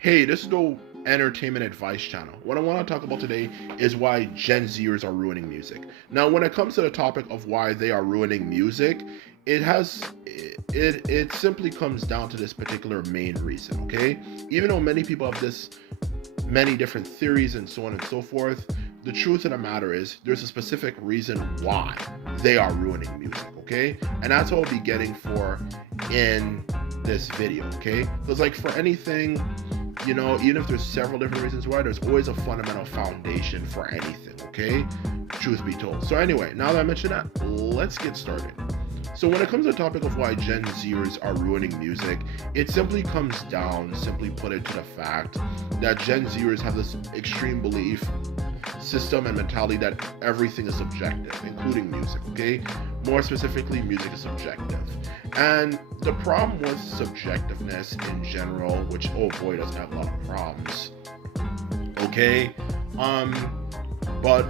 Hey, this is no entertainment advice channel. What I want to talk about today is why Gen Zers are ruining music. Now, when it comes to the topic of why they are ruining music, it simply comes down to this particular main reason, okay? Even though many people have this many different theories and so on and so forth, the truth of the matter is there's a specific reason why they are ruining music, okay? And that's what I'll be getting for in this video, okay? Because like for anything, even if there's several different reasons why, there's always a fundamental foundation for anything, okay? Truth be told. So anyway, now that I mentioned that, let's get started. So when it comes to the topic of why Gen Zers are ruining music, it simply comes down, simply put it, to the fact that Gen Zers have this extreme belief system and mentality that everything is subjective, including music, okay? More specifically, music is subjective. And the problem with subjectiveness in general, which, oh boy, doesn't have a lot of problems, okay? But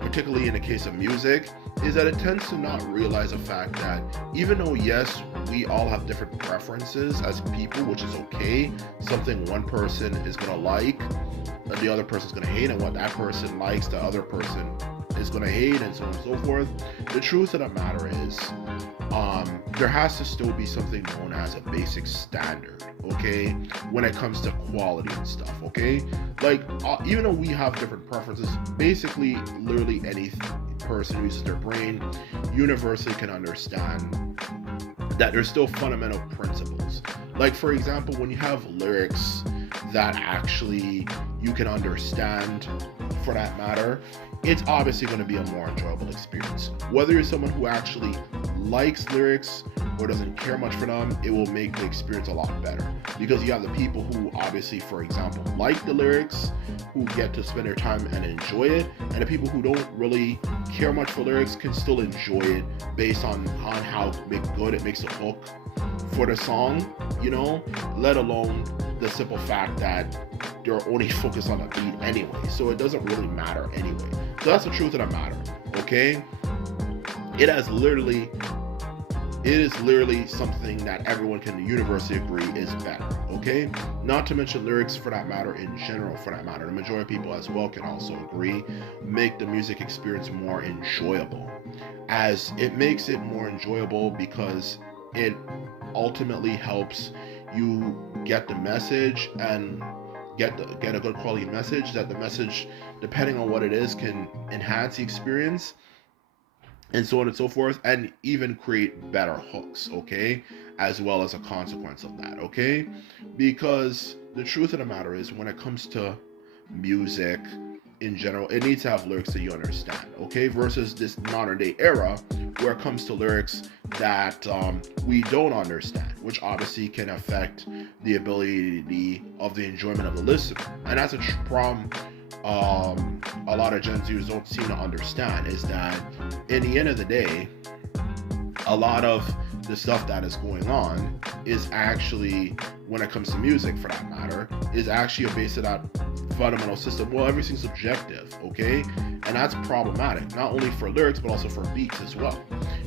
particularly in the case of music, is that it tends to not realize the fact that even though, yes, we all have different preferences as people, which is okay, something one person is going to like, the other person's going to hate, and what that person likes, the other person is going to hate, and so on and so forth. The truth of the matter is, there has to still be something known as a basic standard, okay, when it comes to quality and stuff, okay? Like, even though we have different preferences, basically, literally any person who uses their brain universally can understand that there's still fundamental principles. Like, for example, when you have lyrics that actually you can understand, for that matter, it's obviously going to be a more enjoyable experience. Whether you're someone who actually likes lyrics or doesn't care much for them, it will make the experience a lot better. Because you have the people who obviously, for example, like the lyrics, who get to spend their time and enjoy it, and the people who don't really care much for lyrics can still enjoy it based on how good it makes a hook for the song, let alone the simple fact that they're only focused on the beat anyway, so it doesn't really matter anyway. So that's the truth of the matter, okay? It is literally something that everyone can universally agree is better, okay? Not to mention lyrics, for that matter, in general, for that matter, the majority of people as well can also agree, make the music experience more enjoyable. As it makes it more enjoyable because it ultimately helps you get the message and get a good quality message, that the message, depending on what it is, can enhance the experience, and so on and so forth, and even create better hooks, okay, as well as a consequence of that, okay? Because the truth of the matter is, when it comes to music in general, it needs to have lyrics that you understand, okay, versus this modern day era where it comes to lyrics that we don't understand, which obviously can affect the ability of the enjoyment of the listener. And that's a problem a lot of Gen Zers don't seem to understand, is that in the end of the day, a lot of the stuff that is going on is actually, when it comes to music for that matter, is actually based on that fundamental system. Well, everything's subjective, okay? And that's problematic, not only for lyrics, but also for beats as well.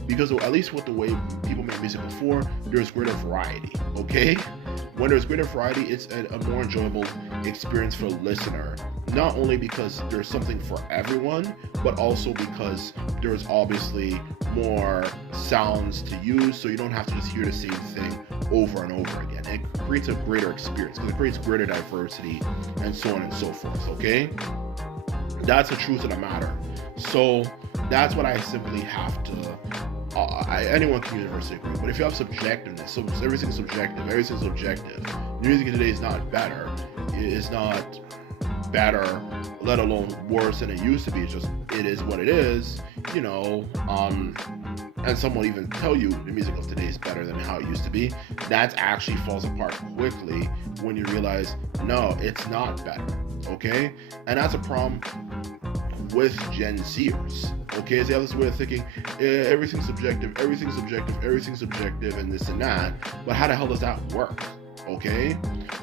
Because at least with the way people made music before, there's greater variety, okay? When there's greater variety, it's a more enjoyable experience for the listener. Not only because there's something for everyone, but also because there's obviously more sounds to use, so you don't have to just hear the same thing over and over again. It creates a greater experience because it creates greater diversity and so on and so forth, okay? That's the truth of the matter. So that's what I simply have to anyone can universally agree. But if you have subjectiveness, so everything's subjective, music today is not better. It is not better, let alone worse than it used to be. It's just, it is what it is, and some will even tell you the music of today is better than how it used to be. That actually falls apart quickly when you realize, no, it's not better, okay? And that's a problem with Gen Zers, okay? So they have this way of thinking, everything's subjective, and this and that, but how the hell does that work, okay,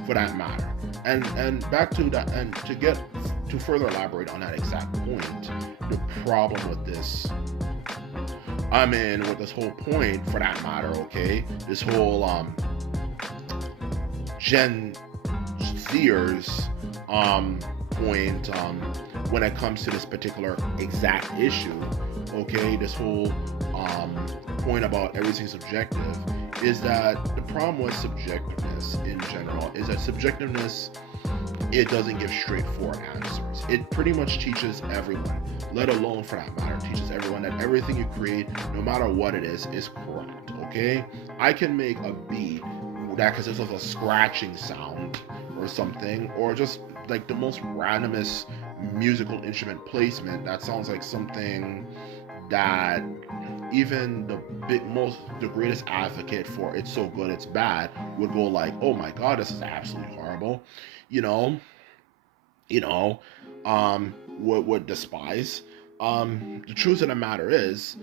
for that matter? And back to that, and to further elaborate on that exact point, the problem with this, with this whole point, for that matter, okay, this whole Gen Zier's point when it comes to this particular exact issue. Okay, this whole point about everything subjective is that the problem with subjectiveness in general is that subjectiveness, it doesn't give straightforward answers. It pretty much teaches everyone, let alone for that matter, teaches everyone that everything you create, no matter what it is correct. Okay, I can make a beat that consists of a scratching sound or something, or just like the most randomest musical instrument placement that sounds like something that even the greatest advocate for it's so good it's bad would go like, oh my god, this is absolutely horrible, you know, you know, would despise. The truth of the matter is,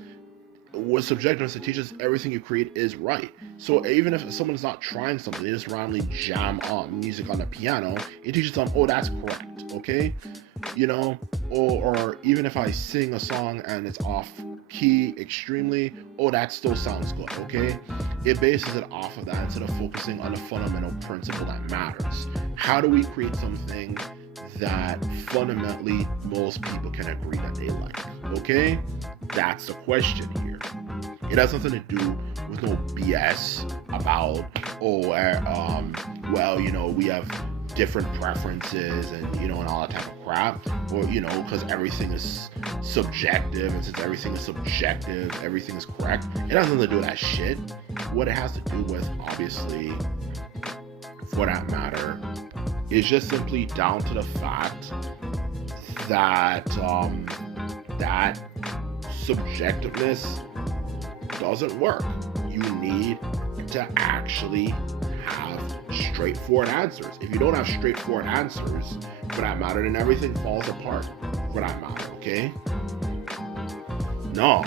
with subjectiveness, it teaches everything you create is right. So even if someone's not trying something, they just randomly jam on music on the piano, it teaches them, oh, that's correct, okay? You know, or even if I sing a song and it's off key extremely, oh, that still sounds good, okay? It bases it off of that instead of focusing on the fundamental principle that matters. How do we create something that fundamentally most people can agree that they like? Okay, that's the question here. It has nothing to do with no BS about, oh, well, you know, we have different preferences and, you know, and all that type of crap, or, you know, because everything is subjective, and since everything is subjective, everything is correct. It has nothing to do with that shit. What it has to do with, obviously, for that matter, is just simply down to the fact that that subjectiveness doesn't work. You need to actually have straightforward answers. If you don't have straightforward answers, for that matter, then everything falls apart, for that matter, okay? No,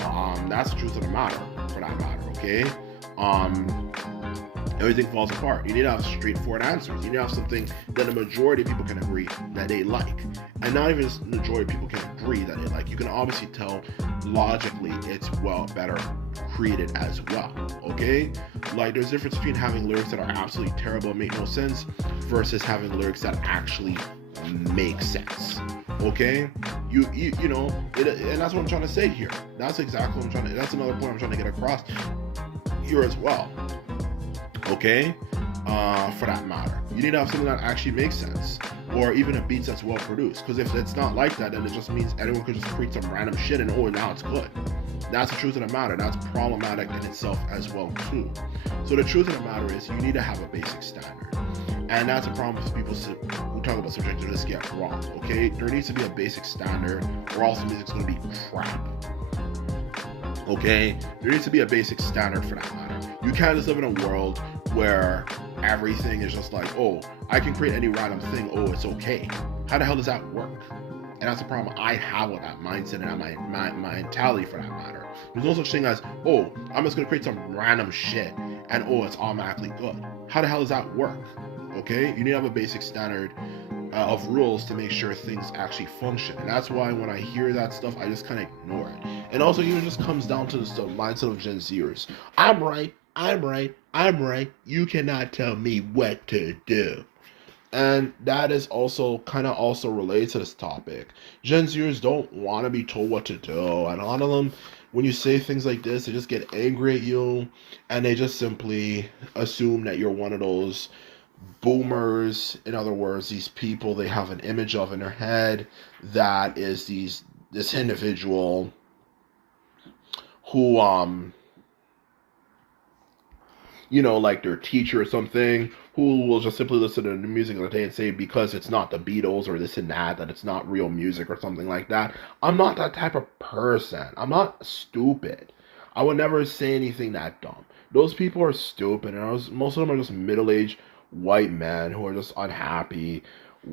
that's the truth of the matter, for that matter, okay? Everything falls apart. You need to have straightforward answers. You need to have something that the majority of people can agree that they like. And not even the majority of people can agree that they like. You can obviously tell logically it's better created as well. Okay? Like, there's a difference between having lyrics that are absolutely terrible and make no sense versus having lyrics that actually make sense. Okay? You know, and that's what I'm trying to say here. That's exactly what that's another point I'm trying to get across here as well. Okay, for that matter, you need to have something that actually makes sense, or even a beat that's well produced. Because if it's not like that, then it just means anyone could just create some random shit and, oh, now it's good. That's the truth of the matter. That's problematic in itself as well too. So the truth of the matter is, you need to have a basic standard, and that's a problem with people who talk about subjectiveness get wrong. Okay, there needs to be a basic standard, or else music's going to be crap. Okay, there needs to be a basic standard for that matter. You can't just live in a world where everything is just like, oh, I can create any random thing, oh, it's okay. How the hell does that work? And that's the problem I have with that mindset and my mentality for that matter. There's no such thing as, oh, I'm just gonna create some random shit and, oh, it's automatically good. How the hell does that work? Okay, you need to have a basic standard of rules to make sure things actually function. And that's why when I hear that stuff, I just kind of ignore it. And also, it just comes down to the mindset of Gen Zers. I'm right. You cannot tell me what to do. And that is also kind of also related to this topic. Gen Zers don't want to be told what to do. And a lot of them, when you say things like this, they just get angry at you. And they just simply assume that you're one of those boomers. In other words, these people they have an image of in their head that is this individual who you know, like their teacher or something, who will just simply listen to the music of the day and say because it's not the Beatles or this and that it's not real music or something like that. I'm not that type of person. I'm not stupid. I would never say anything that dumb. Those people are stupid, and most of them are just middle-aged white men who are just unhappy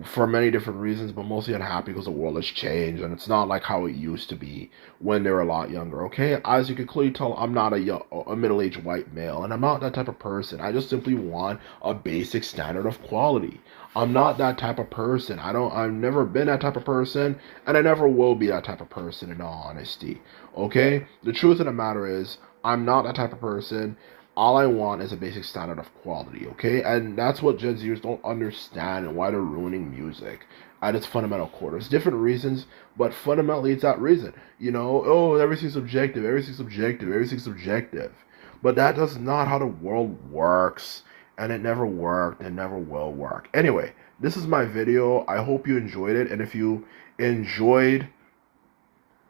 for many different reasons, but mostly unhappy because the world has changed and it's not like how it used to be when they were a lot younger. Okay, as you can clearly tell, I'm not a middle-aged white male, and I'm not that type of person. I just simply want a basic standard of quality. I'm not that type of person. I've never been that type of person, and I never will be that type of person, in all honesty. Okay, the truth of the matter is, I'm not that type of person. All I want is a basic standard of quality, okay? And that's what Gen Zers don't understand and why they're ruining music at its fundamental core. There's different reasons, but fundamentally it's that reason. You know, oh, everything's subjective, everything's subjective, everything's subjective. But that is not how the world works, and it never worked and never will work. Anyway, this is my video. I hope you enjoyed it, and if you enjoyed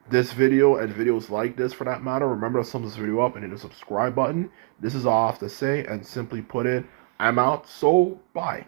this video and videos like this for that matter, remember to thumbs this video up and hit the subscribe button. This is all I have to say, and simply put it, I'm out, so bye.